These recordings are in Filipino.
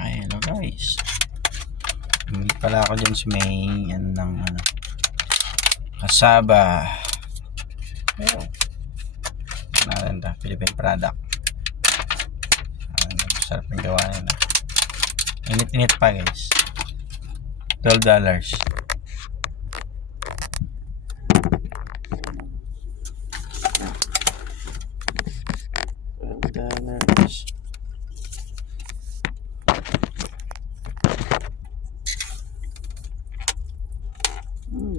Ay, hello guys. Hindi pala ako dyan sa may ng kasaba. Ayun. Natin ito, Philippine product. Sarap ng gawa nila. Init-init pa guys. $12.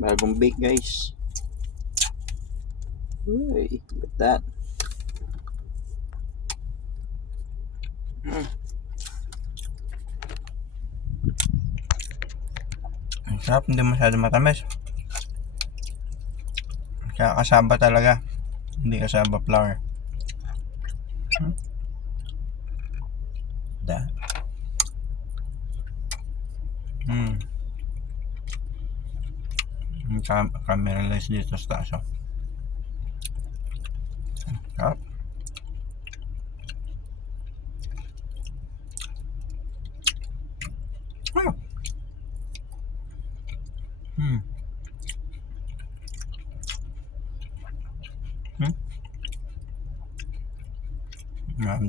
Bagong bake guys. Uy, look at that. Ang sarap, hindi masyado matamis. Kaya kasaba talaga. Hindi kasaba flour. That. Caramelize dito sa taas. Sarap.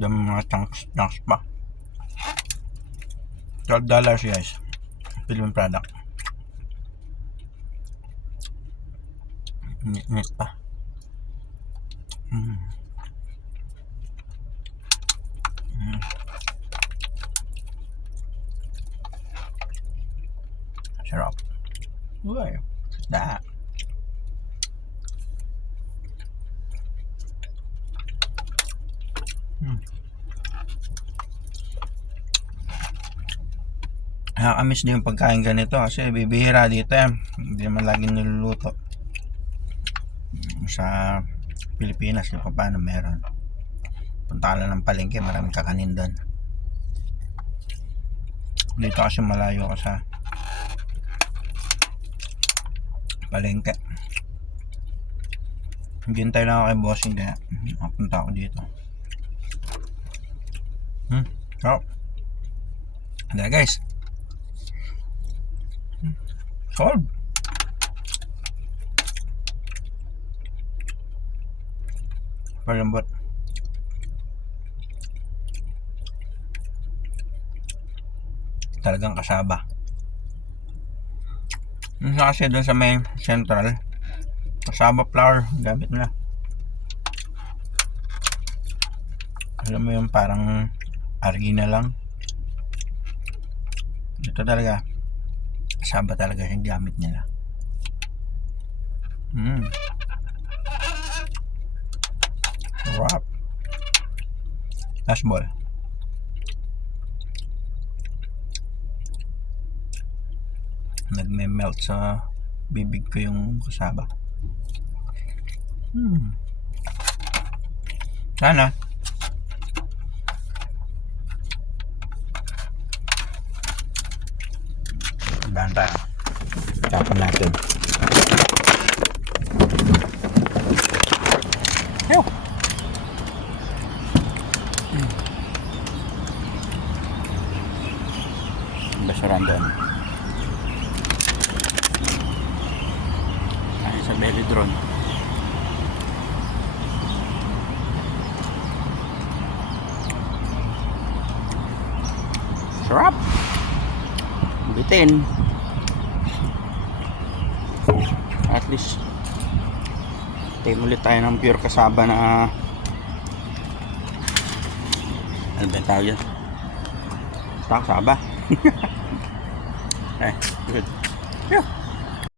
Ang mga chunks pa. $12 guys. Philippine product. Init pa. Sarap. Uy, that. Nakakamiss din yung pagkain ganito kasi bibihira dito yan. Hindi naman laging niluluto sa Pilipinas. Kung paano meron, punta ka lang ng palengke, maraming kakanin doon. Dito kasi malayo ka sa palengke. Hintay lang ako kay bossing kaya punta ako dito. So there guys, solve. Palambot. Talagang kasaba. Kasi doon sa may central, kasaba flour gamit nila. Alam mo yung parang argina lang. Ito talaga kasaba talaga yung gamit nila. Wrap. Last ball. Nagme-melt sa bibig ko yung kasaba. Sana banta. Tapon natin. Yo. Basuran doon. Ay, sa belly drone. Sarap. Bitin. At least tayo ulit tayo ng pure kasaba na ano ba tawag yan? Kasaba. Okay, good. Yeah.